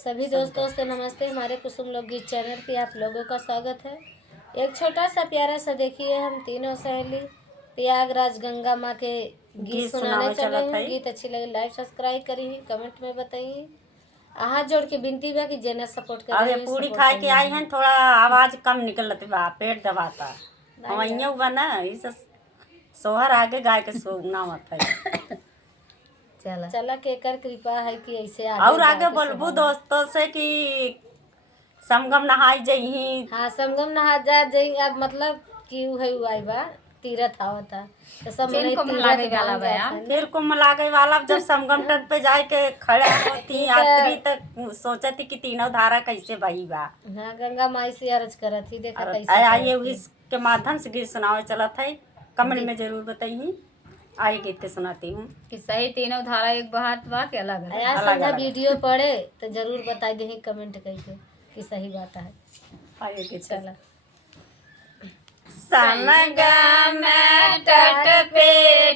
सभी दोस्तों से नमस्ते। हमारे कुसुम लोकगीत चैनल पे आप लोगों का स्वागत है। एक छोटा सा प्यारा सा देखिए, हम तीनों सहेली प्रयागराज गंगा माँ के गीत सुनाने चले हैं। गीत अच्छी लगे लाइक सब्सक्राइब करिए, कमेंट में बताइए। हाथ जोड़ के विनती बा कि जेना सपोर्ट करिए। अब पूरी खाए के आई हैं, थोड़ा आवाज कम निकलत बा, पेट दबाता हवैया बा ना, इस सोहर आगे गाय के सोना मत है। चला केकर कृपा है कि ऐसे और आगे बोलबू दोस्तों से कि समगम नहाई जही। हाँ, समगम नहा जा जई। अब मतलब कि है आई बा तीरथ आवता तो सब मिले तीरथ गाला बा। फिर कुंभ लागे वाला जब समगम तट पे जाए के खड़े होती यात्री तक सोचती कि तीनों धारा कैसे बही बा। हाँ, गंगा माई से अर्ज करत ही, देखा कैसे आइए इसके माध्यम से गीत सुनावे चलत है। कमेंट में जरूर बताइए। आइए गीत के सुनाती हूँ कि सही तीनों धारा एक बात बा के अलग है। समझा वीडियो पढ़े तो जरूर बता दे कमेंट करके कि सही बात है। आइए गीत चला। समगम तट पे